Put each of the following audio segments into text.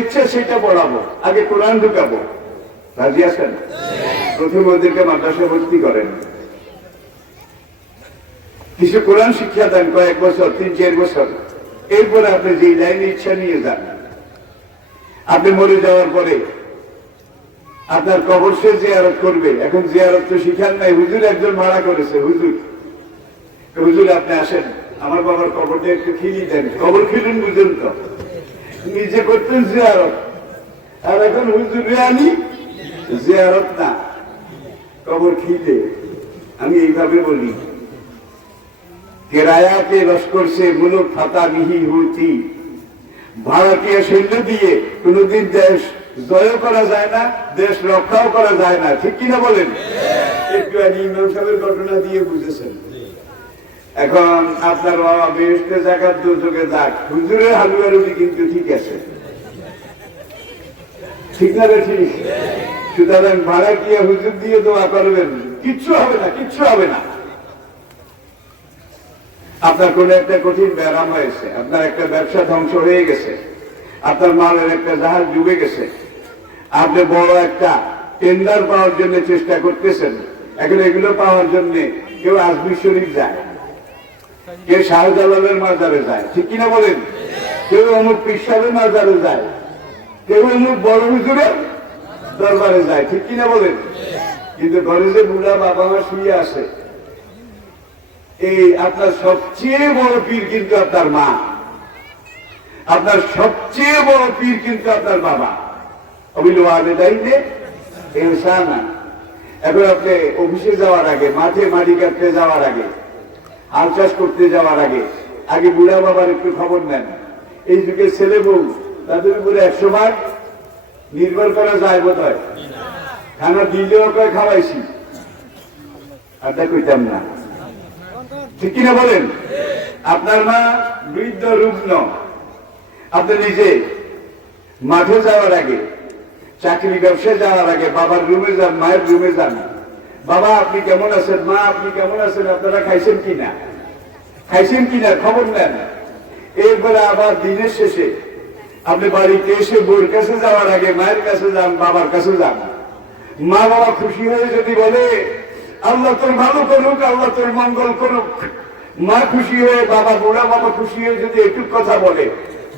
ইচ্ছা সেটা পড়াবো, আগে কোরআন ঢুকাবো। রাজি আছেন? প্রথম ওদেরকে মাদ্রাসা ভর্তি করেন, কিছু কোরআন শিক্ষা দেন কয়েক বছর, 3-4 বছর। এরপরে আপনি যে লাইনে ইচ্ছা নিয়ে যান। আপনি মরে যাওয়ার পরে আপনার কবর সে জিয়ারত করবে। এখন জিয়ারত তো শিখান নাই, হুজুর একজন ভাড়া করেছে। হুজুর আপনি আসেন, আমার বাবার কবরটা একটু খিলি দেন। কবর খিলুন বুঝুন তো, নিজে করতেন জিয়ারত, আর এখন হুজুরে আনি জিয়ারত না, কবর খিলে। আমি এইভাবে বলি, কেরায়া কে লস্কর সে মুলক ফাতা নিহি হুতি। ভাড়াটিয়া সৈন্য দিয়ে কোনদিন দেশ জয় করা যায় না, দেশ রক্ষাও করা যায় না, ঠিক কিনা বলেন? একটু আগে ইমাম সাহেবের ঘটনা দিয়ে বুঝেছেন। এখন আপনার বাবা বেহেশতে যাকাত দুযোগে যাক, হুজুরের হালুয়ারুলি কিন্তু ঠিক আছে, ঠিক না রে? ঠিক। সুতরাং ভাড়াটিয়া হুজুর দিয়ে দোয়া করবেন, কিচ্ছু হবে না, কিচ্ছু হবে না। আপনার কোন একটা কঠিন ব্যারাম হয়েছে, আপনার একটা ব্যবসা ধ্বংস হয়ে গেছে, আপনার মালের একটা জাহাজ ডুবে গেছে, আপনি বড় একটা টেন্ডার পাওয়ার জন্য চেষ্টা করতেছেন। এখন এগুলো পাওয়ার জন্য কেউ আজমির শরীফ যায়, কেউ শাহজালালের মাজারে যায়, ঠিক কিনা বলেন? কেউ অমুক পীর সাহেবের মাজারে যায়, কেউ অমুক বড় হুজুরের দরবারে যায়, ঠিক কিনা বলেন? কিন্তু ঘরে যে বুড়া বাবা মা শুয়ে আছে, এই আপনার সবচেয়ে বড় পীর কিন্তু আপনার মা, আপনার সবচেয়ে বড় পীর কিন্তু আপনার বাবা। এখন আপনি অফিসে যাওয়ার আগে, মাঠে মাটি কাটতে যাওয়ার আগে, হাল চাষ করতে যাওয়ার আগে, আগে বুড়া বাবার একটু খবর নেন। এই যুগের ছেলে বউ তাদের উপরে 100 ভাগ নির্ভর করা যায় বোধ হয়। খানা দিলেও কয় খাওয়াইছি, আর তা কইতাম না, ঠিক কিনা বলেন? আপনার মা বৃদ্ধ রুগ্ন, আপনি নিজে মাঠে যাওয়ার আগে, চাকরি ব্যবসায় যাওয়ার আগে বাবার রুমে যান, মায়ের রুমে যান। বাবা আপনি কেমন আছেন, মা আপনি কেমন আছেন, আপনারা খাইছেন কিনা, খাইছেন কিনা খবর নেন। এরপরে আবার দিনের শেষে আপনি বাড়িতে এসে বউর কাছে যাওয়ার আগে মায়ের কাছে যান, বাবার কাছে যান। মা বাবা খুশি হয়ে যদি বলে আল্লাহ তোর ভালো করুক, আল্লাহ তোর মঙ্গল করুক, মা খুশি হয়ে, বাবা বুড়া বাবা খুশি হয়ে যদি একটু কথা বলে,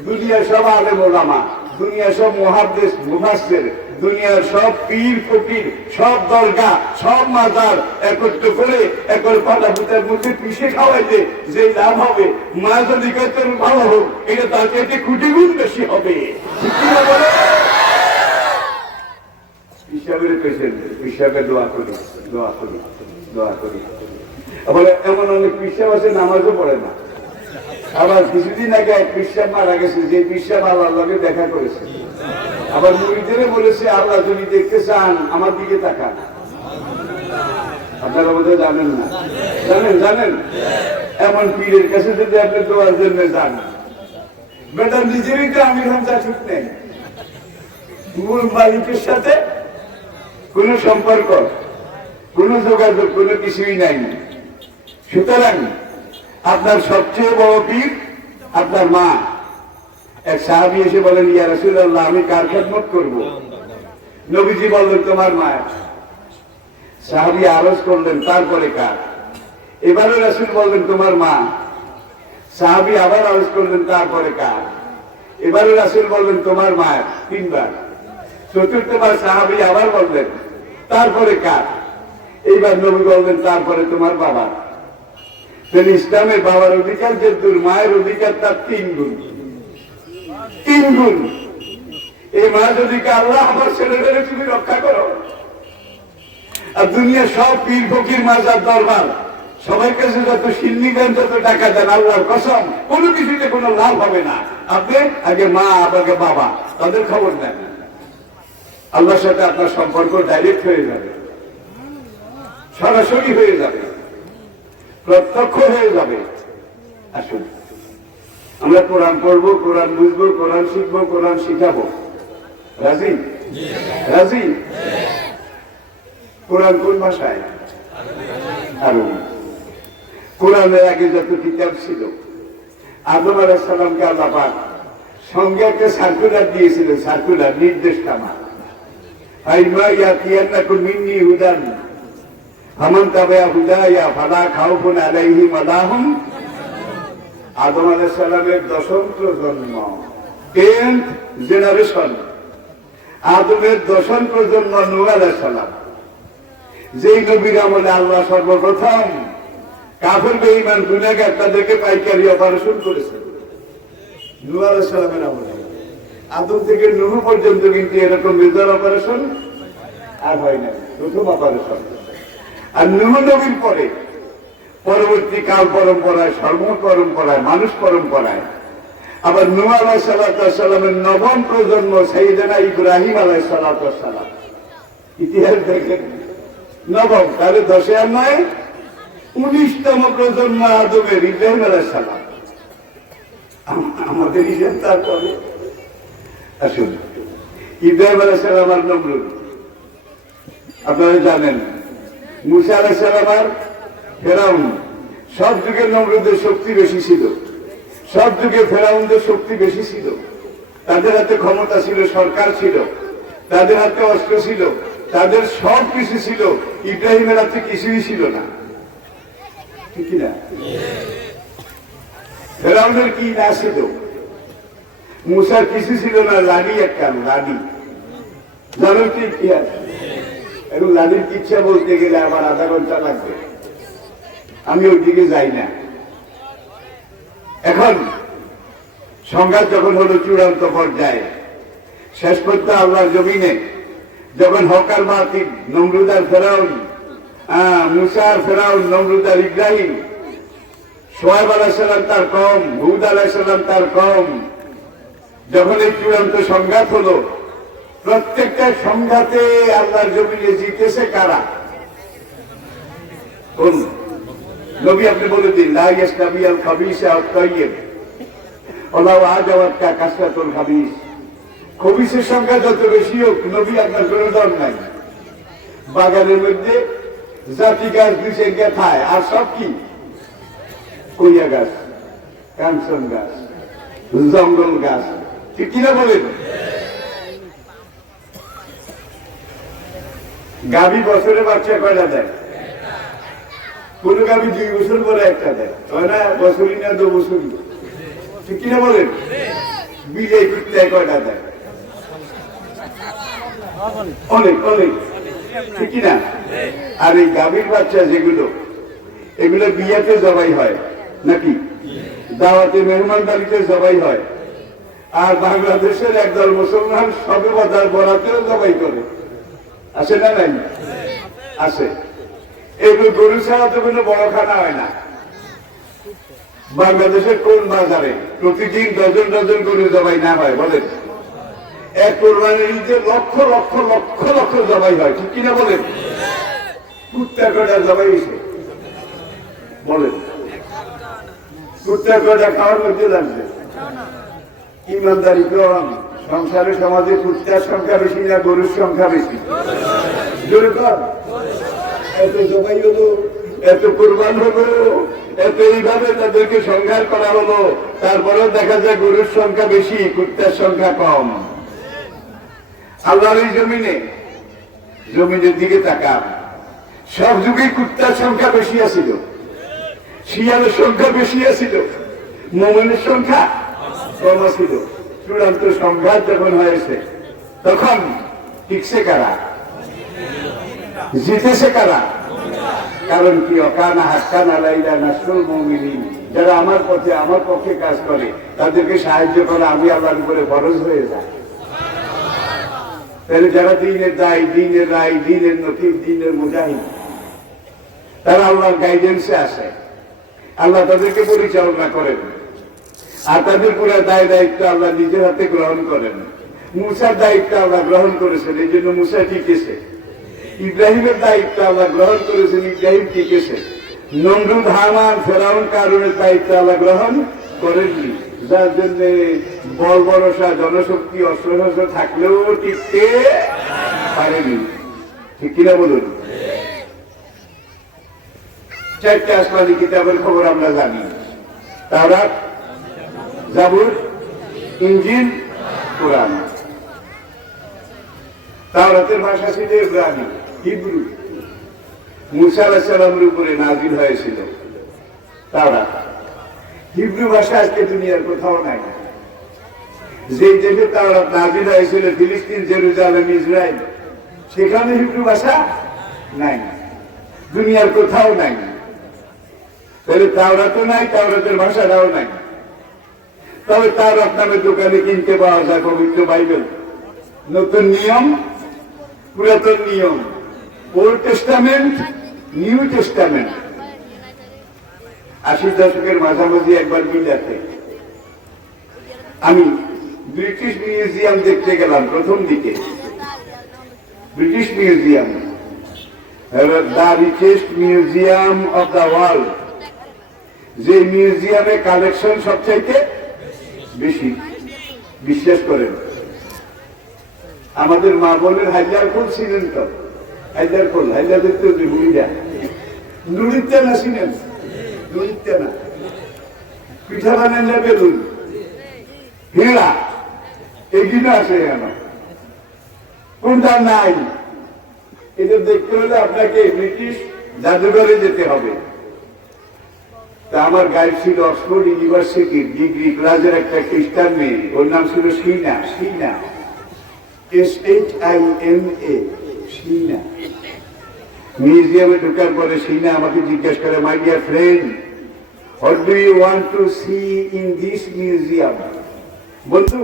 দুনিয়ার সব আলেম ওলামা, দুনিয়ার সব মুহাদ্দিস মুফাসসির, দুনিয়ার সব পীর ফকির, সব দরগা, সব মাজার একত্র করে একর পাতা পুতার মধ্যে পিষে খাওয়াইলে যে লাভ হবে, মা যদি কয় তোর ভালো হোক, এটা তার চাইতে কোটি গুণ বেশি হবে। হিসাবের পেশেন্ট হিসাবে দোয়া করি, দোয়া করি, দোয়া করি। বলে এমন অনেক পিসাব আছে নামাজও পড়ে না। আবার কিছুদিন আগে এক পিসাব মারা গেছে, যে পিসাব আল্লাহর লগে দেখা করেছে। আবার মুরিদদেরও বলেছে আল্লাহ যদি দেখতে চান আমার দিকে তাকান। আপনারা বোধহয় জানেন না, জানেন? জানেন এমন পীরের কাছে যদি আপনি দোয়ার জন্য যান, বেটা নিজেরই তো আমির হামজা ঠিক নেই, মূল মালিকের সাথে কোন সম্পর্ক, কোন যোগাযোগ, কোনো কিছুই নাই। সুতরাং আপনার সবচেয়ে বড় পীর আপনার মা। এক সাহাবী এসে বলেন ইয়া রাসূলুল্লাহ আমি কার খেদমত করব? নবীজি বললেন তোমার মায়ের। সাহাবী আরজ করলেন তারপরে কার? এবারে রাসূল বললেন তোমার মা। সাহাবী আবার আরজ করলেন তারপরে কার? এবারে রাসূল বললেন তোমার মায়ের। 3 বার। চতুর্থবার সাহাবী আবার বললেন তারপরে কার? এইবার নবী বললেন তারপরে তোমার বাবা। তাহলে ইসলামের বাবার অধিকার যেহেতু, মায়ের অধিকার তার 3 গুণ। 3 গুণ। এই মা যদি আল্লাহ আমার ছেলেদের তুমি রক্ষা করো, আর দুনিয়া সব পীর ফকির মাজার দরবার সবার কাছে যত সিন্নি দেন, যত টাকা দেন, আল্লাহর কসম কোনো কিছুতে কোনো লাভ হবে না। আপনি আগে মা, আপনাকে বাবা, তাদের খবর নেন। আল্লাহর সাথে আপনার সম্পর্ক ডাইরেক্ট হয়ে যাবে, সরাসরি হয়ে যাবে, প্রত্যক্ষ হয়ে যাবে। আসুন আমরা কোরআন পড়বো, কোরআন বুঝবো, কোরআন শিখবো, কোরআন শিখাবো। রাজি? রাজি? কোরআন কোন ভাষায়? আরবি। কোরআনের আগে যত কিতাব ছিল, আদম আলাইহিস সালামকে আল্লাহ পাক সঙ্গে একটা সার্কুলার দিয়েছিল, সার্কুলার নির্দেশনামা, আইমা ইয়াতিয়ান্নাকুম মিন্নি হুদান ফামান তাবিআ হুদায়া ফালা খাউফুন আলাইহিম ওয়ালা হুম। আদম আলাইহিস সালামের দশম প্রজন্ম, 10th জেনারেশন, আদমের দশম প্রজন্ম নূহ আলাইহিস সালাম, যেই নবীর আমলে আল্লাহ সর্বপ্রথম কাফের বেঈমান গুনাহগার তাদেরকে পাইকারি অপারেশন করেছেন নূহ আলাইহিস সালামের আমলে। আদম থেকে নূহ পর্যন্ত কিন্তু এরকম মেজর অপারেশন আর হয় না, প্রথম অপারেশন। আর নূহ নবীর পরে পরবর্তী কাল পরম্পরায়, ধর্ম পরম্পরায়, মানুষ পরম্পরায় আবার নূহ আলাইহিস সালামের নবম প্রজন্ম সাইয়েদনা ইব্রাহিম আলাইহিস সালাম। ইতিহাস দেখেন, নবম, তাহলে 10 আর 9, 19তম প্রজন্ম আদমের, ইব্রাহিম আলাইহিস সালাম। আমাদের ইসলাম তারপরে আসুন, ইব্রাহিম আলাইহিস সালাম আর নমরুদ আপনারা জানেন, মুসা আলাইহিস সালাম আর ফেরাউন। সব যুগে নমরুদের শক্তি বেশি ছিল, সব যুগে ফেরাউনদের শক্তি বেশি ছিল। তাদের হাতে ক্ষমতা ছিল, সরকার ছিল, তাদের হাতে অস্ত্র ছিল, তাদের সব কিছু ছিল। ইব্রাহিমের হাতে কিছুই ছিল না, ঠিক না? ফেরাউনের কি না ছিল? মুসার কিছু ছিল না, লাঠি একটা, লাঠি। জানো কি ইতিহাস? এবং লাঠির কিচ্ছা বলতে গেলে আমার আধা ঘন্টা লাগবে, আমি ওই দিকে যাই না। এখন সংঘাত যখন হলো চূড়ান্ত পর্যায়ে, শেষ করতে আল্লাহর জমিনে যখন হকার বাতিল, নমরুদ আর ফেরাউন, মুসা আর ফেরাউন, নমরুদ আর ইব্রাহিম, শোয়েব আলাইহিস সালাম তার কম, হুদ আলাইহিস সালাম তার কম, যখন এই চূড়ান্ত সংঘাত হলো, প্রত্যেকটা সংঘাতে আল্লাহর জমিনে জিতেছে কারা? কোন নবী? আপনি বলে দিন, লা ইয়াসতাবিয়াল খাবিসা ওয়াত তাইয়্যিব ওয়ালাউ আজাওয়াতকা কাসরাতুল খাবিস। খবিসের সংখ্যা যত বেশি হোক, নবী আপনার কোনো দর নাই। বাগানের মধ্যে জাতি গাছ 2 খায়, আর সব কি? কইয়া গাছ, কাঞ্চন গাছ, জঙ্গল গাছ, ঠিক কিনা বলেন? গাভী বছরে বাচ্চা কয়টা দেয়? কোন গাভী 2 বছর পরে একটা দেয়, হয় না? বছরই না 2 বছরই, ঠিক কিনা বলেন? বিজয় কুত্তায় কয়টা দেয়? অনেক অনেক, ঠিক কিনা? আর এই গাভীর বাচ্চা যেগুলো, এগুলো বিয়াতে জবাই হয় নাকি? দাওয়াতে মেহমানদারিতে জবাই হয়। আর বাংলাদেশের একদল মুসলমান সবে বরাতেও জবাই করে, আছে না নাই? আছে। এগুলো গরু ছাড়া তো কোনো বড় খানা হয় না। বাংলাদেশের কোন বাজারে প্রতিদিন ডজন ডজন গরু জবাই না হয় বলেন? এক কোরবানির ঈদে লক্ষ লক্ষ লক্ষ লক্ষ জবাই হয়, ঠিক কিনা বলেন? কুত্তা কয়টা জবাই হয়েছে বলেন? কুত্তা কয়টা খাওয়ার মধ্যে লাগবে? ইমানদারি কম। সংসারের সমাজে কুত্তার সংখ্যা বেশি না গরুর সংখ্যা বেশি? জোরে কর। এত জবাই হলো, এত কোরবান হলো, এত এইভাবে তাদেরকে সংহার করা হলো, তারপরেও দেখা যায় গরুর সংখ্যা বেশি, কুত্তার সংখ্যা কম। আল্লাহর এই জমিনের দিকে তাকান, সব যুগে কুত্তার সংখ্যা বেশি আছিল, শিয়ালের সংখ্যা বেশি আছিল, মুমিনের সংখ্যা কম ছিল। চূড়ান্ত সংঘাত যখন হয়েছে, তখন টিকছে কারা? জিতেছে কারা? কারণ কি? অকানা হাক্কান আলাইনা নাসরুল মুমিনিন। যারা আমার পথে, আমার পক্ষে কাজ করে, তাদেরকে সাহায্য করা আমি আল্লাহর উপরে ফরজ হয়ে যায়। তাহলে যারা দ্বীনের দায়ী, দ্বীনের রায়, দ্বীনের নকিব, দ্বীনের মুজাহিদ, তারা আল্লাহর গাইডেন্সে আসে, আল্লাহ তাদেরকে পরিচালনা করেন, আর তাদের পুরো দায়িত্ব আল্লাহ নিজের হাতে গ্রহণ করেন। মুসার দায়িত্ব আল্লাহ গ্রহণ করেছেন, এই জন্য মুসা টিকেছে। ইব্রাহিমের দায়িত্ব আল্লাহ গ্রহণ করেছেন, ইব্রাহিম টিকেছে। নমরুদ, হামান, ফেরাউন, কারুনের দায়িত্ব আল্লাহ গ্রহণ করেননি, যার জন্য বল ভরসা, জনশক্তি, অস্ত্র থাকলেও টিকতে পারেনি, ঠিক কিনা বলুন? 4টে আসমানি কিতাবের খবর আমরা জানি, তাওরাত, জাবুর, ইনজিল, কোরআন। তাওরাতের ভাষা ছিল ইব্রানি, হিব্রু। মুসা আলাইহিস সালামের উপরে নাযিল হয়েছিল তাওরাত। হিব্রু ভাষা আজকে দুনিয়ার কোথাও নাই। যে দেশে তাওরাত নাযিল হয়েছিল, ফিলিস্তিন, জেরুজালেম, ইসরায়েল, সেখানে হিব্রু ভাষা নাই, দুনিয়ার কোথাও নাই। তাহলে তাওরাতও নাই, তাওরাতের ভাষাটাও নাই। তবে তাওরাত নামের দোকানে কিনতে পাওয়া যায় পবিত্র বাইবেল, নতুন নিয়ম, পুরাতন নিয়ম, ওল্ড টেস্টামেন্ট, নিউ টেস্টামেন্ট। 80 দশকের মাঝামাঝি একবার মিলাতে আমি ব্রিটিশ মিউজিয়াম দেখতে গেলাম। প্রথম দিকে British museum, the richest museum of the world, যে মিউজিয়ামে কালেকশন সবচাইতে বেশি। বিশ্বাস করেন, আমাদের মা বোনের হাজার ফুল ছিলেন তো, হাজার ফুল, হাজার দেখতে নুড়িটা, নুড়িতে না ছিলেন, নুড়িতে না, পিঠা বানান না বেলুন, হীরা, এগুলো আছে কেন? কোনটা নাই? এটা দেখতে হলে আপনাকে ব্রিটিশ জাদুঘরে যেতে হবে। তা আমার গাইড ছিল অক্সফোর্ড ইউনিভার্সিটির ডিগ্রি ক্লাসের একটা খ্রিস্টান মেয়ে, ওর নাম ছিল শিনা, শিনা, SHINA, শিনা। মিউজিয়ামে ঢোকার পরে শিনা আমাকে জিজ্ঞেস করে, my dear friend, what do you want to see in this museum? বন্ধু,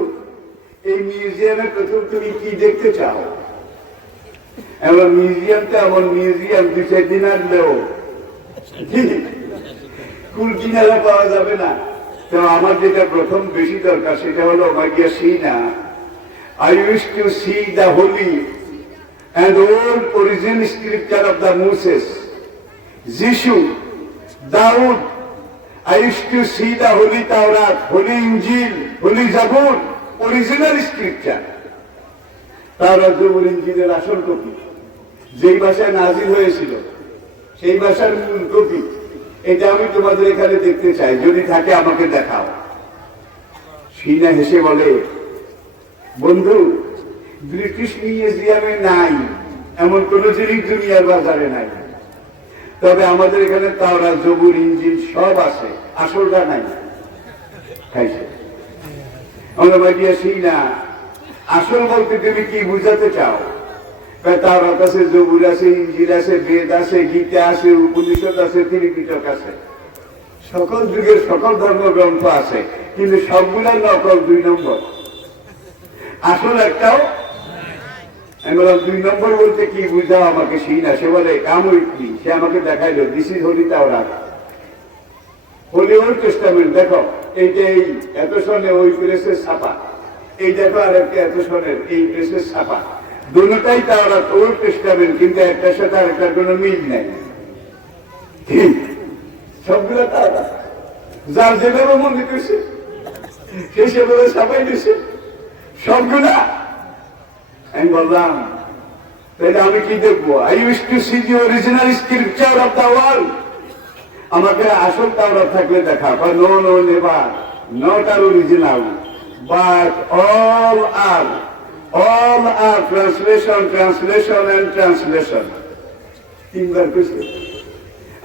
এই মিউজিয়ামে প্রথম তুমি কি দেখতে চাও? এমন মিউজিয়ামটা এমন মিউজিয়াম, 2-4 দিন আসলেও কুল কিনারা পাওয়া যাবে না। তো আমার যেটা প্রথম বেশি দরকার সেটা হলো, my dear Sheena, I wish to see the holy and old origin scripture of the Moses, Jesus, Daud. I wish to see the holy Taurat, holy Injil, holy Zabur, original scripture. Taurat, Zabur, Injilের আসল copy, যেই ভাষায় নাযিল হয়েছিল সেই ভাষার মূল copy, এটা আমি তোমাদের এখানে দেখতে চাই, যদি থাকে আমাকে দেখাও। শিনা হেসে বলে, বন্ধু, ব্রিটিশ মিউজিয়ামে নাই এমন কোন জিনিস দুনিয়ার বাজারে নাই, তবে আমাদের এখানে তাওরাত, জবুর, ইনজিল সব আছে, আসলটা নাই। খাইছে আমরা বাড়িয়ে আসি না। আসল বলতে তুমি কি বুঝাতে চাও? তাওরাত আছে, জবুর আছে, ইনজিল আছে, বেদ আছে, গীতা আছে, উপনিষদ আছে, ত্রিপিটক আছে, সকল যুগের সকল ধর্মগ্রন্থ আছে, কিন্তু সবগুলা নকল, 2 নম্বর, আসল একটাও। আমি বললাম 2 নম্বর বলতে কি বুঝাও আমাকে? শিনা সে বলে, কাম উইথ মি। সে আমাকে দেখাইলো, দিস ইজ হোলি তাওরাত, হোলি ওল্ড টেস্টামেন্ট। দেখো, এইটা এই এত সনে ওই প্রেসের ছাপা, এই দেখো আর একটা এত সনের এই প্রেসের ছাপা, দুটোটাই তাওরাত, ওল্ড টেস্টামেন্ট, কিন্তু একটার সাথে আর একটার কোনো মিল নাই। ঠিক, সবগুলো তাওরাত, যার যেভাবে মনে করছে সে সেভাবে ছাপাই দিছে সবগুলা। আমি বললাম, তাহলে আমি কি দেখবো? I wish to see the original scripture of the world. আমাকে আসল তাওরাত থাকলে দেখা। No no never, not are original, but all are translation, translation and translation. 3 বার কইছে।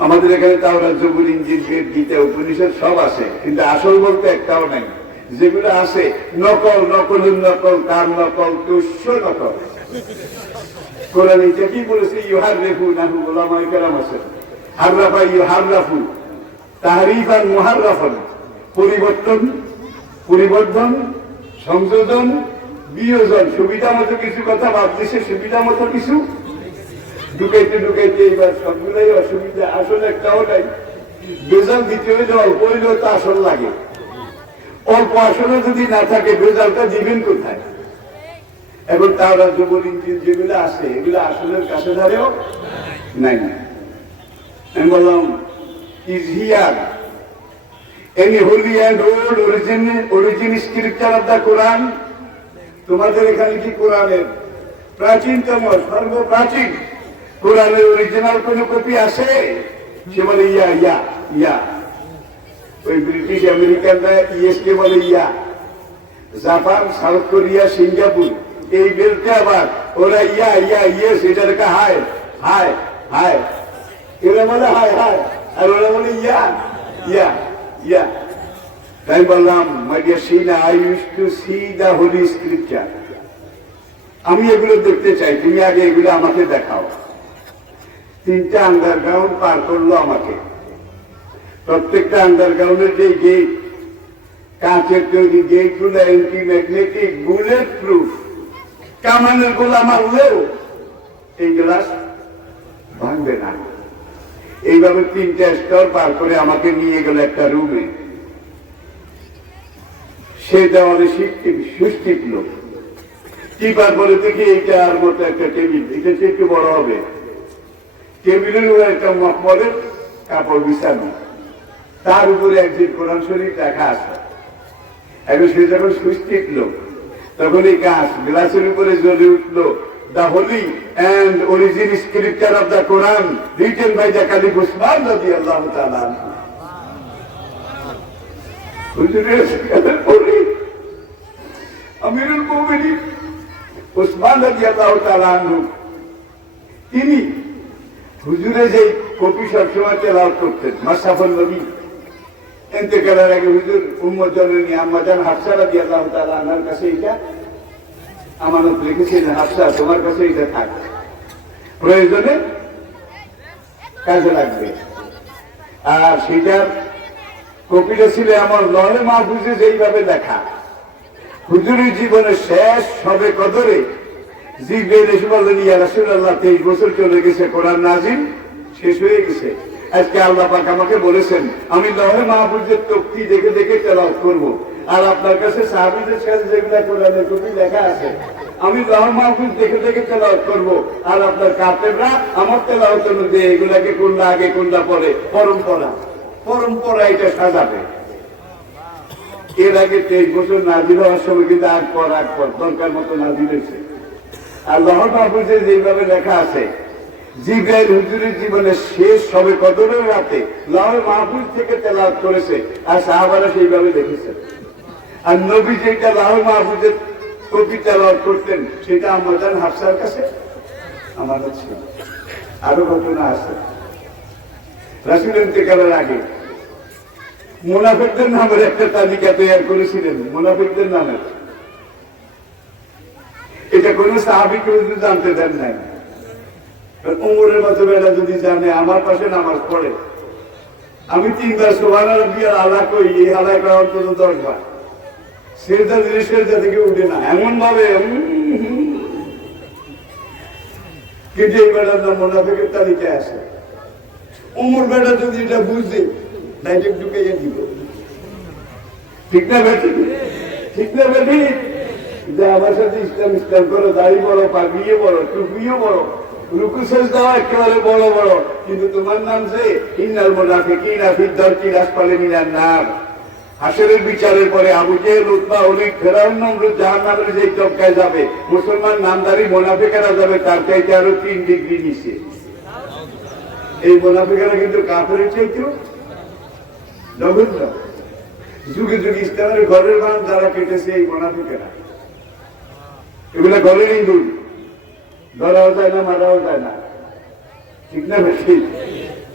আমাদের এখানে তাওরাত, জবুর, ইনজিল, বেদ, গীতা, উপনিষদ সব আছে, কিন্তু আসল বলতে একটাও নাই। যেগুলো আছে নকল, নকলের নকল, কার নকল, তুষ্য নকল। কোরআন এটা কি বলেছে? ইউহাররিফু নাহু, ওলামায়ে কেরাম আছে, হাররাফা ইউহাররাফু, তাহরিফান মুহাররাফান, পরিবর্তন, পরিবর্ধন, সংযোজন, বিয়োজন। সুবিধা মতো কিছু কথা বাদ দিছে, সুবিধা মতো কিছু ঢুকাইতে ঢুকাইতে এইবার সবগুলাই অসুবিধা, আসল একটাও নাই। বেজাল দিতে হইলে অল্প হইলেও তো আসল লাগে, অল্প আসলে যদি না থাকে বেজালটা দিবেন কোথায়? এখন তাওরাত, জবুর, ইনজিল যেগুলো আছে এগুলো আসলের কাছে ধারেও নাই। আমি বললাম, is here any holy and old origin scripture of the Quran? তোমাদের এখানে কি কোরআনের প্রাচীনতম, সর্বপ্রাচীন কোরআনের অরিজিনাল কোন কপি আছে? সে বলে, ইয়া ইয়া ইয়া। ওই ব্রিটিশ আমেরিকানরা ইয়েসকে বলে ইয়া, জাপান, সাউথ কোরিয়া, সিঙ্গাপুর, এই বেলটা আবার ওরা ইয়া ইয়া ইয়েস, এটাকে হাই হাই হাই, এরা বলে হাই হাই, আর ওরা বলে ইয়া ইয়া ইয়া। তাই বললাম, my dear Sina, I use to see the holy scripture. আমি এগুলো দেখতে চাই, তুমি আগে এগুলো আমাকে দেখাও। 3টা আন্ডারগ্রাউন্ড পার করলো আমাকে। প্রত্যেকটা আন্ডারগ্রাউন্ডের যে গেট, কাঁচের তৈরি গেট গুলো অ্যান্টি ম্যাগনেটিক, বুলেট প্রুফ, কামানের গোলা মারলেও এই গ্লাস ভাঙবে না। এইভাবে 3টা স্তর পার করে আমাকে নিয়ে গেল একটা রুমে। সে দেওয়ালে সুষ্টিকল, টিপার পরে দেখি এইটার মতো একটা টেবিল, এটা একটু বড় হবে। টেবিলের উপরে একটা মখমলের কাপড় বিছানো, তার উপরে একদিন কোরআন শরীফ রাখা আছে। এখন সে যখন সুইচ টিপলো, তখন এই গাছ গ্লাসের উপরে জ্বলে উঠলো, the holy and origin scripture of the Quran written by the caliph Usman রাদিয়াল্লাহু তাআলা। আমিরুল মুমিনিন উসমান রাদিয়াল্লাহু তাআলা তিনি হুজুরে যে কপি সবসময় তেলাওয়াত করতেন, মাশরাফুন নবী ইন্তেকালের আগে হুজুর উম্মত জননী আম্মা জান হাফসা রাদিয়াল্লাহু তাআলা আনহার কাছে এটা আমানত রেখেছিলেন, হাফসা তোমার কাছে এটা থাক, প্রয়োজনে কাজে লাগবে। আর সেটার কপিটা ছিল আমার লহে মাহফুজে যেইভাবে লেখা। হুজুরের জীবনের শেষ সবে কদরে জিবরাইল এসে বললেন, ইয়া রাসূলুল্লাহ 23 বছর চলে গেছে, কোরআন নাযিল শেষ হয়ে গেছে। আজকে আল্লাহ পাক আমাকে বলেছেন আমি লহে মাহফুজের তকতি দেখে দেখে তেলাওয়াত করব, আর আপনার কাছে সাহাবীদের কাছে যেগুলা কোরআনের কপি লেখা আছে আমি লহে মাহফুজ দেখে দেখে তেলাওয়াত করব, আর আপনার কাতেবরা আমার তেলাওয়াতের মধ্যে এগুলাকে কোনটা আগে কোনটা পরে পরম্পরা পরম্পরা এটা সাজাবে। এর আগে 23 বছর নাজিল হওয়ার সময় কিন্তু আগ পর দরকার মতো নাজিল হয়েছে। আর লহর মাহফুজে যেভাবে লেখা আছে জিবরাইল হুজুরের জীবনের শেষ সবে কদরের রাতে লহর মাহফুজ থেকে তেলাওয়াত করেছে, আর সাহাবারা সেইভাবে দেখেছেন। আর নবী যেটা লহর মাহফুজের কপি তেলাওয়াত করতেন সেটা আম্মা জান হাফসার কাছে আমার ছিল। আরো ঘটনা আছে, রাসূল ইন্তেকালের আগে মুনাফিকদের নামের একটা তালিকা তৈরি করেছিলেন, মুনাফিকদের নামের। এটা কোন সাহাবীকে হুজুর জানতে দেন নাই। উমরের মতো বেলা যদি জানে, আমার পাশে নামাজ পড়ে, আমি 3 বার সুবহান রাব্বিয়াল আলা কই, এই হালায় করা অন্তত 10 বার। সেজদা দিলে সেজদা থেকে উঠে না, এমন ভাবে কিন্তু এই বেলার নাম মুনাফিকের তালিকায় আছে। উমর বেটা যদি এটা বুঝে ডাইরেক্ট ঢুকাইয়া দিব। ঠিক না বেটি? ঠিক না বেটি? যে আমার সাথে ইসলাম ইসলাম করো, দাড়ি বড়, পাগড়িও বড়, টুপিও বড়, রুকু সেজদাও একেবারে বড় বড়, কিন্তু তোমার নাম যে ইন্নাল মুনাফিকিনা ফি দারকিল আসফালি মিনান নার। হাসরের বিচারের পরে আবু জেহেল, উতবা, ওলীদ, ফিরআউন, নমরুদ জাহান্নামের যেই চক্কায় যাবে, মুসলমান নামধারী মুনাফিকেরা যাবে তার চাইতে আরো 3 ডিগ্রি নিচে। এই মুনাফিকেরা কিন্তু কাফেরের চাইতেও জঘন্য। যুগে যুগে ইসলামের ঘরের বান যারা কেটেছে এই মুনাফিকেরা, এগুলা ঘরের ইঁদুর, ধরাও যায় না, মারাও যায় না। ঠিক না বেঠি?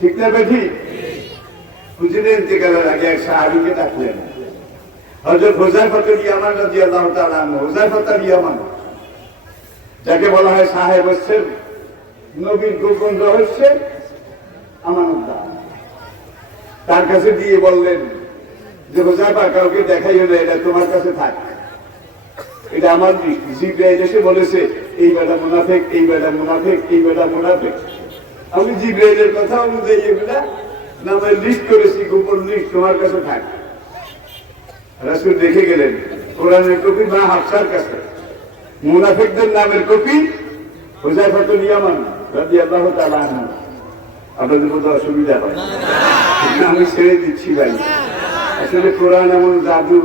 ঠিক না বেঠি? হুজুরের ইন্তেকালের আগে এক সাহাবীকে ডাকলেন, হযরত হুযায়ফাতুল ইয়ামান রাদিয়াল্লাহু তাআলা আনহু। হুযায়ফাতুল ইয়ামান যাকে বলা হয় সাহেব হচ্ছেন নবীর গোপন রহস্যের আমানতদার। তার কাছে দিয়ে বললেন যে হুযায়ফা, কাউকে দেখাইও না, এটা তোমার কাছে থাক, এটা আমার দৃষ্টি। জিবরাইল এসে বলেছে এই বেটা মুনাফিক, এই বেটা মুনাফিক, এই বেটা মুনাফিক। আমি জিবরাইলের কথা অনুযায়ী এগুলা নামের লিস্ট করেছি, গোপন লিস্ট, তোমার কাছে থাক। রাসূল দেখে গেলেন কোরআনের কপি মা হাফসার কাছে, মুনাফিকদের নামের কপি হুযায়ফাতুল ইয়ামান রাদিয়াল্লাহু তাআলা আনহু। আপনাদের মতো অসুবিধা হয়, আমি ছেড়ে দিচ্ছি ভাই। আসলে কোরআন এমন জাদু,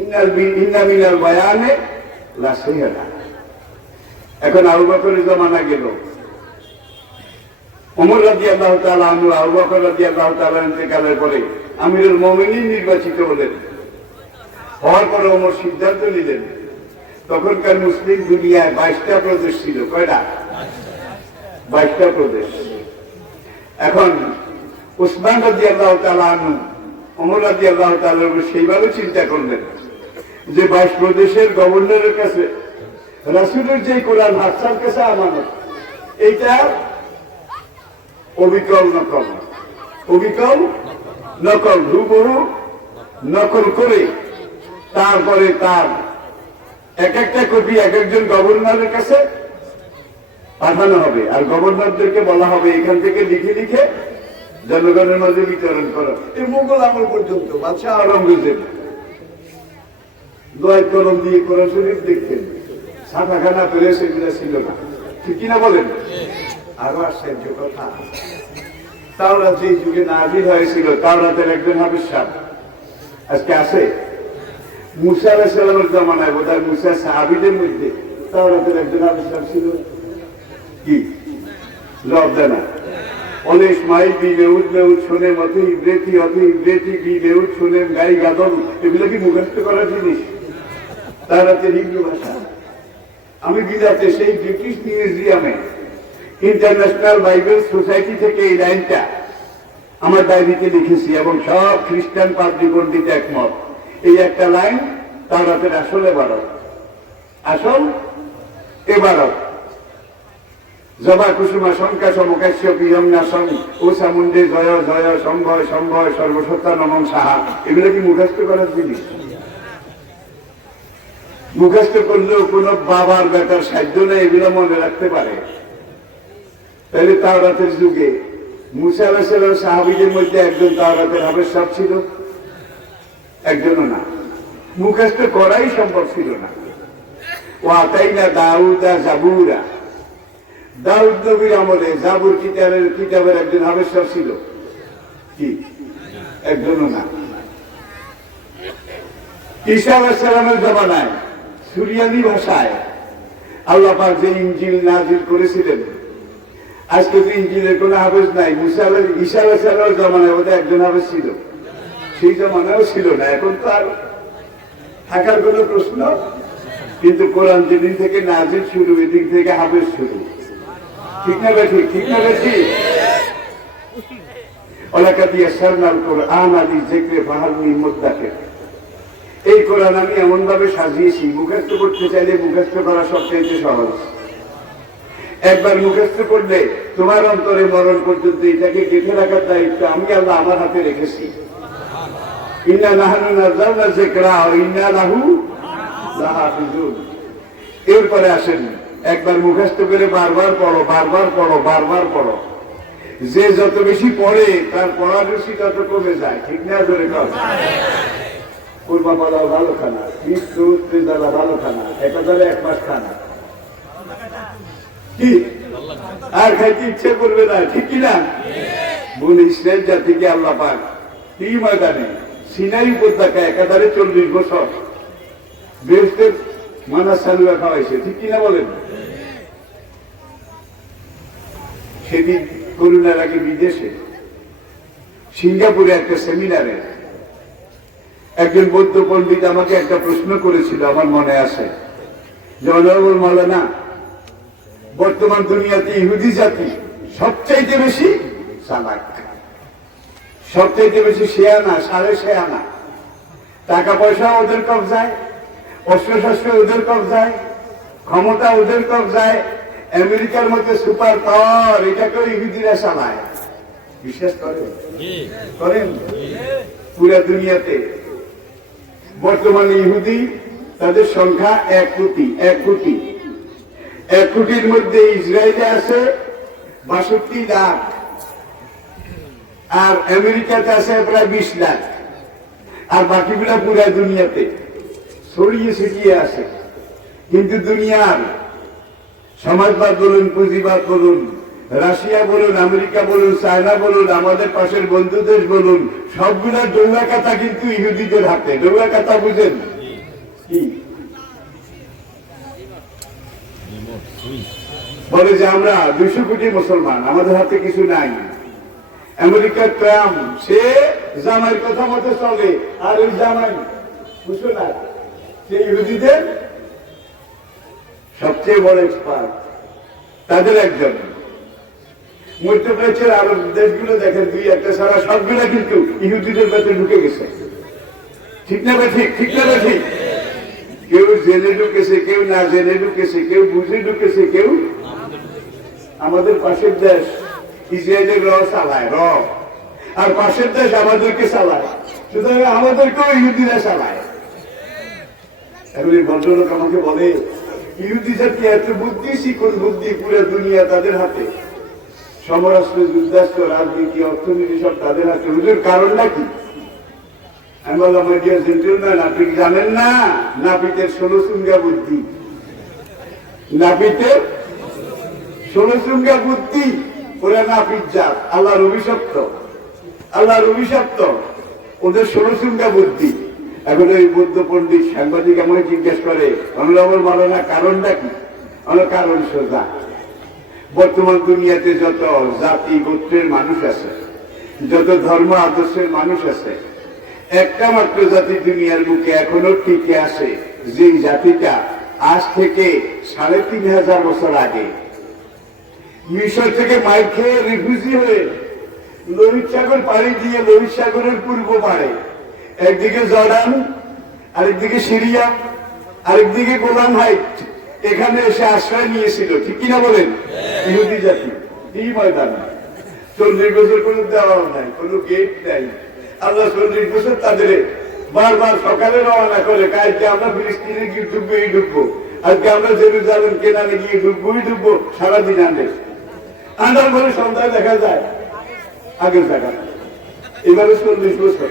ইন্না মিনাল বায়ানে লা সিহরা। এখন আবু বকরের জামানা গেল, ওমর রাদিয়াল্লাহু তাআলা আনহু, আবু বকর রাদিয়াল্লাহু তাআলা ইন্তেকালের পরে আমিরুল মুমিনিন নির্বাচিত হলেন। হওয়ার পরে ওমর সিদ্ধান্ত নিলেন, তখনকার মুসলিম দুনিয়ায় 22টা প্রদেশ ছিল। কয়টা? 22টা প্রদেশ। এখন উসমান রাদিয়াল্লাহু তাআলা আনহু, ওমর রাদিয়াল্লাহু তাআলা সেইভাবে চিন্তা করলেন যে 22 প্রদেশের গভর্নরের কাছে রাসূলের যে কোরআন হাসার কাছে আমানত, এইটা অবিকল নকল, অবিকল নকল, হুবহু নকল করে তারপরে তার এক একটা কপি এক একজন গভর্নরের কাছে পাঠানো হবে, আর গভর্নরদেরকে বলা হবে এখান থেকে লিখে লিখে জনগণের মাঝে বিতরণ করা। এই মুঘল আমল পর্যন্ত বাদশাহ আওরঙ্গজেব দোয়াত কলম দিয়ে কোরআন শরীফ দেখতেন, ছাপাখানা পেলে সেগুলো ছিল না, ঠিক কিনা বলেন? আরো আশ্চর্য কথা, তাওরাত যে যুগে নাযিল হয়েছিল, তাওরাতের একজন হাফেজ সাহেব আজকে আছে। মুসা আলাইহিস সালামের জামানায় বোধহয় মুসা সাহাবীদের মধ্যে তাওরাতের একজন হাফেজ সাহেব ছিল। কি জবাব দেয় না? অলে ইসমাইল বি লেউদ লেউদ শুনে মতে ইব্রেতি অতি ইব্রেতি বি লেউদ শুনে গাই গাদল, এগুলো কি মুখস্থ করার জিনিস? তাওরাতের হিব্রু ভাষা। আমি বিরাতে সেই ব্রিটিশ মিউজিয়ামে ইন্টারন্যাশনাল বাইবেল সোসাইটি থেকে এই লাইনটা আমার ডায়েরিতে লিখেছি এবং সব খ্রিস্টান পাদ্রী পণ্ডিত একমত। এই একটা লাইন তাওরাতের আসল এবারত, আসল এবারত। জবা কুসুমা শঙ্কা সমকাশ্য প্রিয়ম নাসং ও সামুন্ডে জয় জয় সম্ভয় সম্ভয় সর্বসত্তা নমং সাহা, এগুলো কি মুখস্থ করার জিনিস? মুখস্থ করলেও কোন বাবার বেটার সাধ্য নেই এগুলো মনে রাখতে পারে। তাহলে তাওরাতের যুগে মুসা আলাইহিস সালাম সাহাবীদের মধ্যে একজন তাওরাতের হাফেজ সাহেব ছিল? একজনও না। মুখস্থ করাই সম্ভব ছিল না। ওয়া আতাইনা দাউদা জাবুরা, দাউদ নবীর আমলে জাবুর কিতাবের একজন হাফেজ সাহেব ছিল? কি? একজনও না। ঈসা আলাইহিস সালামের জামানায় সুরিয়ানি ভাষায় আল্লাহ পাক যে ইনজিল নাযিল করেছিলেন, আজকে তো ইনজিলের কোন হাফেজ নাই। ঈসা আলাইহিস সালামের জামানায় বোধহয় একজন হাফেজ ছিল, সেই জামানায়ও ছিল না। এখন তো আর থাকার কোন প্রশ্ন, কিন্তু কোরআন যেদিন থেকে নাযিল শুরু, এদিক থেকে হাফেজ শুরু। ঠিক না বেঠি? ঠিক না বেঠি? ওয়ালাকাদ ইয়াসসারনাল কুরআনা লিযিকরি ফাহাল মিন মুদ্দাকির। এই কোরআন আমি এমন ভাবে সাজিয়েছি, মুখস্থ করতে চাইলে মুখস্থ করা সবচেয়ে সহজ। একবার মুখস্থ করলে তোমার অন্তরে মরণ পর্যন্ত এটাকে গেঁথে রাখার দায়িত্ব আমি আল্লাহ আমার হাতে রেখেছি। ইন্না নাহনু নাযালনা যিকরা ওয়া ইন্না লাহু লাহাফিজুন। এরপরে আসেন, একবার মুখস্থ করে বারবার পড়ো, বারবার পড়ো, বারবার পড়ো। যে যত বেশি পড়ে তার পড়ার রুচি তত কমে যায়। ঠিক না? ধরে কর কুরমা পালাও ভালো খানা, ত্রিদালা ভালো খানা, একাধারে 1 মাস খানা, কি আর খাইতে ইচ্ছে করবে না। ঠিক কিনা? বনি ইসরাইল জাতিকে আল্লাহ পাক এই ময়দানে সিনাই উপত্যকায় একাধারে 40 বছর বেহেশতের মানা সালুয়া খাওয়াইছে। ঠিক কিনা বলেন? সেদিন করোনার আগে বিদেশে সিঙ্গাপুরে একটা সেমিনারে একজন বৌদ্ধ পণ্ডিত আমাকে একটা প্রশ্ন করেছিল, আমার মনে আছে যে অনারেবল মাওলানা, বর্তমান দুনিয়াতে ইহুদি জাতি সবচাইতে বেশি চালাক, সবচাইতে বেশি শেয়ানা, সাড়ে শেয়ানা, টাকা পয়সা ওদের কবজায়, অস্ত্রশস্ত্র ওদের কবজায়, ক্ষমতা ওদের কবজায়, আমেরিকার মধ্যে সুপার পাওয়ার, এটাকেও ইহুদিরা চালায়। বিশ্বাস করেন? করেন? পুরা দুনিয়াতে বর্তমানে ইহুদি তাদের সংখ্যা 1 কোটি। 1 কোটি। 1 কোটির মধ্যে ইসরায়েলে আছে 62 লাখ, আর আমেরিকাতে আছে প্রায় 20 লাখ, আর বাকিগুলা পুরা দুনিয়াতে ছড়িয়ে ছিটিয়ে আছে। কিন্তু দুনিয়ার সমাজবাদ বলুন, পুঁজিবাদ বলুন, রাশিয়া বলুন, আমেরিকা বলুন, চায়না বলুন, আমাদের পাশের বন্ধু দেশ বলুন, সবগুলা ডৌলা কাতা কিন্তু ইহুদিদের হাতে। ডৌলা কাতা বুঝেন কি? বলে যে আমরা 200 কোটি মুসলমান, আমাদের হাতে কিছু নাই। আমেরিকার ট্রাম্প, সে জামাইয়ের কথা মতো চলে, আর ওই জামাই বুঝছো না? সেই ইহুদিদের সবচেয়ে বড় এক্সপার্ট তাদের একজন। মধ্যপ্রাচ্যের আরব দেশগুলো দেখেন, দুই একটা ছাড়া সবগুলো কিন্তু ইহুদিদের ভেতরে ঢুকে গেছে। ঠিক না বা ঠিক? ঠিক না বা ঠিক? কেউ জেনে ঢুকেছে, কেউ না জেনে ঢুকেছে, কেউ বুঝে ঢুকেছে, কেউ। আমাদের পাশের দেশ ইসরায়েলের র চালায়, র, আর পাশের দেশ আমাদেরকে চালায়, সুতরাং আমাদেরকেও ইহুদিরা চালায়। এখন এই ভদ্রলোক আমাকে বলে, ইহুদি জাতি এত বুদ্ধি, শিকল বুদ্ধি, পুরো দুনিয়া তাদের হাতে, সমরাস্ত্র, যুদ্ধাস্ত্র, রাজনীতি, অর্থনীতি সব তাদের হাতে, হুজুর কারণটা কি? আমি বললাম, জেন্টলম্যান, আপনি জানেন না নাপিতের 16 চুঙ্গা বুদ্ধি, নাপিতের 16 চুঙ্গা বুদ্ধি, ওরা নাপিত জাত, আল্লাহর অভিশপ্ত, আল্লাহর অভিশপ্ত, ওদের 16 চুঙ্গা বুদ্ধি। এখন ওই বৌদ্ধ পণ্ডিত সাংবাদিক আমাকে জিজ্ঞেস করে, অনুরাবর বলো না কারণটা কি? আমার কারণ সোজা, বর্তমান দুনিয়াতে যত জাতি গোত্রের মানুষ আছে, যত ধর্ম আদর্শের মানুষ আছে, একটা মাত্র জাতি দুনিয়ার বুকে এখনো টিকে আছে, যে জাতিটা আজ থেকে 3500 বছর আগে মিশর থেকে মাইর খেয়ে রিফিউজি হয়ে লোহিত সাগর পাড়ি দিয়ে লোহিত সাগরের পূর্ব পাড়ে, একদিকে জর্ডান, আরেকদিকে সিরিয়া, আরেকদিকে গোলান হাইট, এখানে এসে আশ্রয় নিয়েছিল। ঠিক কিনা বলেন? ইহুদি জাতি এই ময়দান 40 বছর কোন দেওয়া নাই, কোন গেট নাই। আল্লাহ 40 বছর তাদের বারবার সকালে রওনা করে, কালকে আমরা ফিলিস্তিনে গিয়ে ঢুকবো, এই ঢুকবো, আজকে আমরা জেরুজালেম কেনানে গিয়ে ঢুকবোই ঢুকবো, সারাদিন আনার পরে সন্ধ্যায় দেখা যায় আগের জায়গা। এবারে 40 বছর,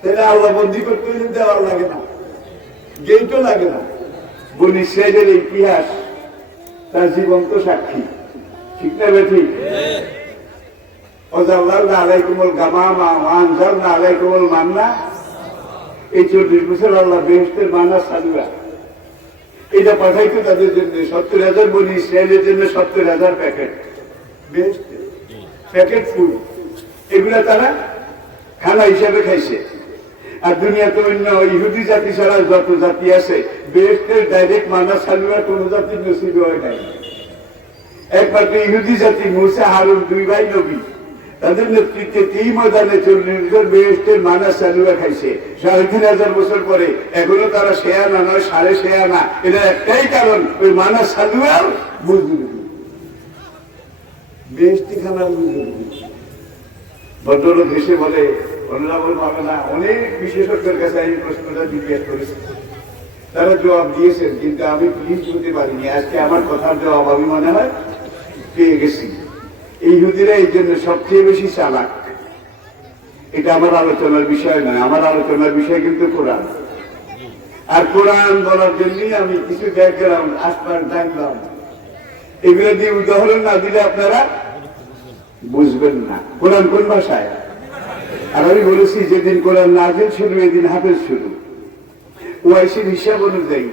তাহলে আল্লাহ বন্দি করতে দেওয়ার লাগে না, গেটও লাগে না। বনি ইসরাইলের ইতিহাস তার জীবন্ত সাক্ষী। ঠিক না ঠিক? এই 40 বছর আল্লাহ বেহেশতের মান্না সালুয়া এটা পাঠাইতো তাদের জন্য, 70,000 বনি ইসরায়েলের জন্য 70,000 প্যাকেট বেহেশতের প্যাকেট ফুড, এগুলা তারা খানা হিসাবে খাইছে। আর দুনিয়াতে অন্য ইহুদি জাতি ছাড়া যত জাতি আছে, বেহেশতের ডাইরেক্ট মান্না সালুয়া কোন জাতির নসিব হয় নাই। একমাত্র ইহুদি জাতি, মুসা হারুন, 2 ভাই নবী, তাদের নেতৃত্বে 3 ময়দানে 40 বছর বেহেশতের মানা সালুয়া খাইছে। 3500 বছর পরে এখনো তারা শেয়ানা নয়, 6.5 আনা। এটা একটাই কারণ, ওই মানা সালুয়ার বুজুর্গ, বেহেশতি খানার বুজুর্গ। ভদ্রলোক এসে বলে, অন্যরাবল ভাবে না, অনেক বিশেষজ্ঞের কাছে আমি প্রশ্নটা জিজ্ঞেস করেছি, তারা জবাব দিয়েছেন, কিন্তু আমি প্লিজ বলতে পারিনি। আজকে আমার কথার জবাব আমি মনে হয় পেয়ে গেছি। এই ইহুদিরা এই জন্য সবচেয়ে বেশি চালাক। এটা আমার আলোচনার বিষয় নয়, আমার আলোচনার বিষয় কিন্তু কোরআন। আর কোরআন বলার জন্যই আমি কিছু ব্যাকগ্রাউন্ড আশপাশ জানলাম। এগুলো দিয়ে উদাহরণ না দিলে আপনারা বুঝবেন না কোরআন কোন ভাষায়। আর আমি বলেছি, যেদিন কোরআন নাযিল শুরু, এদিন হাফেজ শুরু। ওআইসির হিসাব অনুযায়ী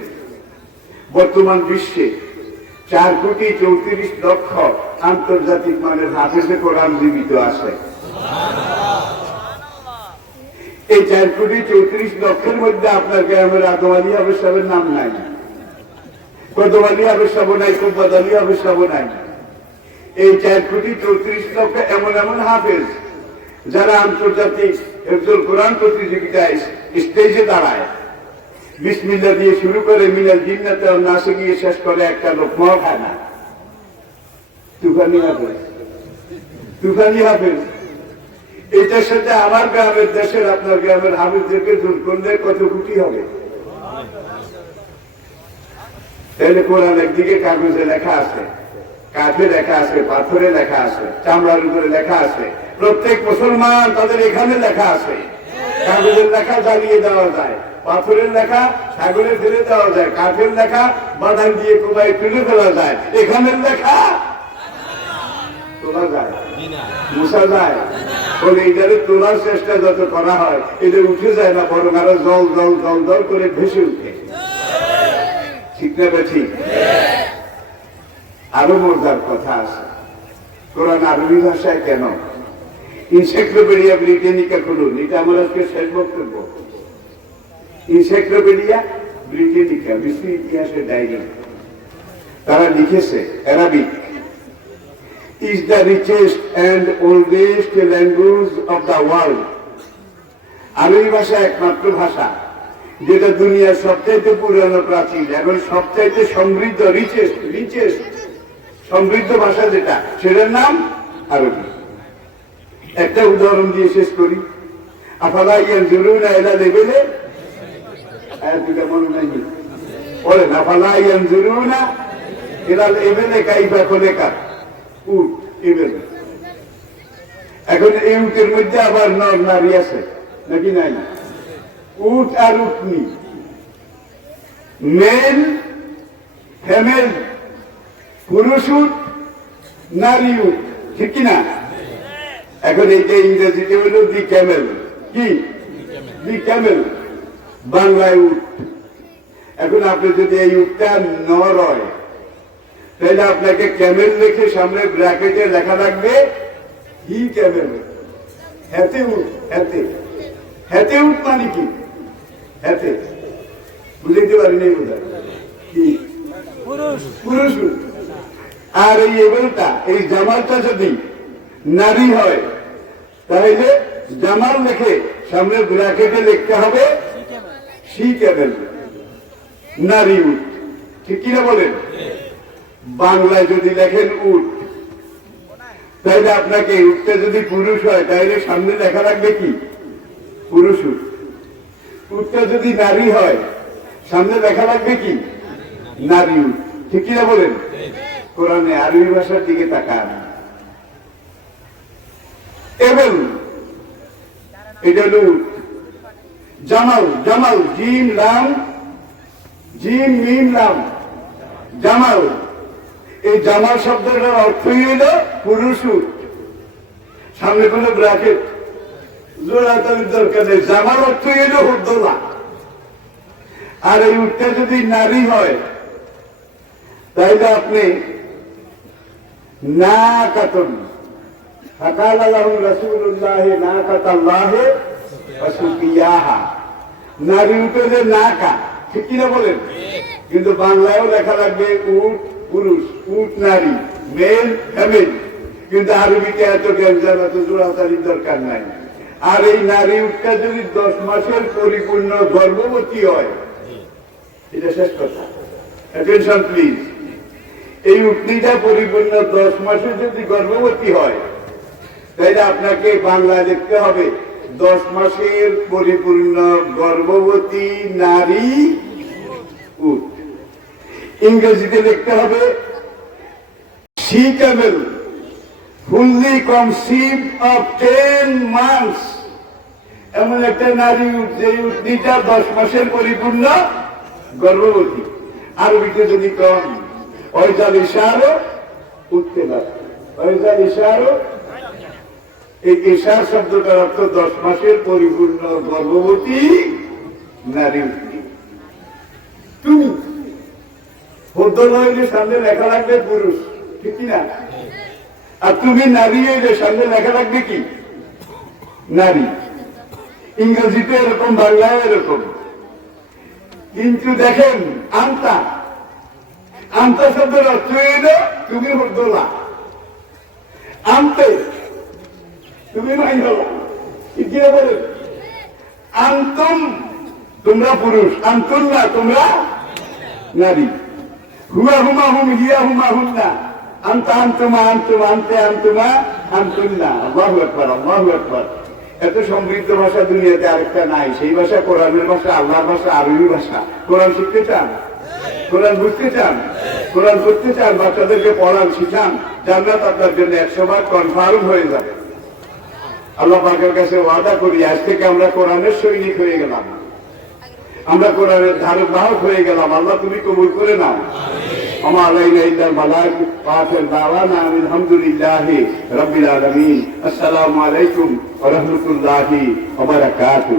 বর্তমান বিশ্বে 4,34,00,000 আন্তর্জাতিক মানের হাফেজে কোরআন জীবিত আছে। এই 4,34,00,000 মধ্যে আপনার গ্রামের আদম আলী হাফেজ সাহেবের নাম নাই, কদম আলী হাফেজ সাহেব নাই, কুব্বাদ আলী হাফেজ সাহেব নাই। এই 4,34,00,000 এমন এমন হাফেজ যারা আন্তর্জাতিক হিফজুল কোরআন প্রতিযোগিতায় স্টেজে দাঁড়ায়, বিসমিল্লাহ দিয়ে শুরু করে মিনাল জিন্নাতে নাসে গিয়ে শেষ করে একটা লোক মদ খায় না। তুফানি হাফেজ, তুফানি হাফেজ। এটার সাথে আমার গ্রামের, দেশের আপনার গ্রামের হাফেজদেরকে দূর করলে কত কোটি হবে। তাহলে কোরআন একদিকে কাগজে লেখা আছে, কাঠে লেখা আছে, পাথরে লেখা আছে, চামড়ার উপরে লেখা আছে। প্রত্যেক মুসলমান তাদের এখানে লেখা আছে। কাগজের লেখা জ্বালিয়ে দেওয়া যায়, পাথরের লেখা সাগরে ফেলে দেওয়া যায়, কাঠের লেখা বাদাম দিয়ে কোবায় তুলে ফেলা যায়, এখানের লেখা তোলা যায়, মুছা যায়। বলে এইটারে তোলার চেষ্টা যত করা হয়, এটা উঠে যায় না, বরং আরো জল জল জল জল করে ভেসে উঠে। ঠিক না ঠিক? আরো মজার কথা আছে, কোরআন আরবি ভাষায় কেন? ইনসাইক্লোপিডিয়া ব্রিটানিকা খুলুন, এটা আমার আজকে শেষ বক্তব্য। ইনসাইক্লোপিডিয়া ব্রিটানিকা বিশ্ব ইতিহাসের ডায়েরি, তারা লিখেছে Arabic is the richest and oldest language of the world. আরবি ভাষা একমাত্র ভাষা যেটা দুনিয়ার সবচাইতে পুরানো, প্রাচীন এবং সবচাইতে সমৃদ্ধ, রিচেস্ট সমৃদ্ধ ভাষা যেটা, সেটার নাম আরবি। একটা উদাহরণ দিয়ে শেষ করি। আফালা ইয়ানজুরুনা ইলা লেভেলে, আয়াতটা মনে নাই বলেন, আফালা ইয়ানজুরুনা ইলা লেভেলে কাইফা খুলিকা, উট এবেল। এখন এই উটের মধ্যে আবার নর নারী আছে নাকি নাই? উট আর উটনি, মেল ফিমেল, পুরুষ উট নারী উট, ঠিক কিনা? এখন এইটা ইংরেজিতে হলো দি ক্যামেল। কি দি ক্যামেল? বাংলায় উট। এখন আপনি যদি এই উটটা নর হয় তাহলে আপনাকে ক্যামেল লিখে সামনে ব্র্যাকেটে লেখা লাগবে হি ক্যামেল। হাতে উট, হাতে উট মানে কি? হাতে বুঝতে পারিনি বোধহয় কি পুরুষ উট। আর এই এবেলটা, এই জামালটা যদি নারী হয় তাহলে জামাল লিখে সামনে ব্র্যাকেটে লিখতে হবে শি ক্যামেল, নারী উট, ঠিক কিনা বলেন? বাংলায় যদি লেখেন উট তাহলে আপনাকে উটটা যদি পুরুষ হয় তাহলে সামনে লেখা রাখবে কি? পুরুষ উট। উটটা যদি নারী হয় সামনে লেখা রাখবে কি? নারী উট, ঠিক কিনা বলেন? কোরআনে আরবি ভাষার দিকে তাকান। এবেল এটা হলো উট। জামাল, জামাল জিম লাম, জিম মিম লাম, জামাল। এই জামাল শব্দটার অর্থই হলো পুরুষ উট। সামনে কোনো ব্র্যাকেট জোড়াতালির দরকার নেই, জামাল অর্থই হলো হুদ্দোলা। আর এই উটটা যদি নারী হয় তাইলে আপনি না কাতন ফাকাল লাহুম রাসূলুল্লাহ নাকাতাল্লাহ ওয়া সুকিয়াহা, নারী উটের নাকা, ঠিক কিনা বলেন? কিন্তু বাংলায়ও লেখা লাগবে উট পুরুষ, উট নারী, মেল ফিমেল। কিন্তু আরবিতে এত গ্যাঞ্জাম, এত জোড়াতালির দরকার নাই। আর এই নারী উটটা যদি 10 মাসের পরিপূর্ণ গর্ভবতী হয়, এটা শেষ কথা, অ্যাটেনশন প্লিজ। এই উটনিটা পরিপূর্ণ 10 মাসে যদি গর্ভবতী হয় তাহলে আপনাকে বাংলা লিখতে হবে 10 মাসের পরিপূর্ণ গর্ভবতী নারী উট। ইংরেজিতে লিখতে হবে she Camel fully conceived of 10 months. এমন একটা নারী উট যে উটনিটা 10 মাসের পরিপূর্ণ গর্ভবতী। আরবিতে যদি কম ওয়াইজাল ইশারো উঠতে পারে, ওয়াইজাল ইশারো, এই ইশার শব্দটার অর্থ 10 মাসের পরিপূর্ণ গর্ভবতী নারী উটনি। তুমি হুদ্দোল হইলে সামনে লেখা লাগবে পুরুষ, ঠিক কিনা? আর তুমি নারী হইলে সামনে লেখা লাগবে কি? নারী। ইংরেজিতে এরকম, বাংলায় এরকম। কিন্তু দেখেন আন্তা, আন্তা শব্দের অর্থ হইল তুমি হুদ্দোলা, আনতে তুমি নাই হলা, ঠিক কিনা বলেন? আন্তম তোমরা পুরুষ, আন্তুন না তোমরা নারী। হুমা হুমা হুম হিয়া হুমা হুম না, আন্তা আন্তুমা আন্তুম, আনতে আন্তুমা আন্তুন না। আল্লাহু আকবার, আল্লাহু আকবার। এত সমৃদ্ধ ভাষা দুনিয়াতে আরেকটা নাই। সেই ভাষা কোরআনের ভাষা, আল্লাহর ভাষা, আরবি ভাষা। কোরআন শিখতে চান? কোরআন বুঝতে চান? কোরআন পড়তে চান? বাচ্চাদেরকে পড়ান, শিখান, জান্নাত আপনার জন্য 100 কনফার্ম হয়ে যাবে। আল্লাহ পাকের কাছে ওয়াদা করি, আজ থেকে আমরা কোরআনের সৈনিক হয়ে গেলাম, আমরা কোরআনের ধারক বাহক হয়ে গেলাম। আল্লাহ তুমি কবুল করে নাও। وما علينا إلا البلاغ وآخر دعوانا أن الحمد لله رب العالمين. السلام عليكم ورحمة الله وبركاته.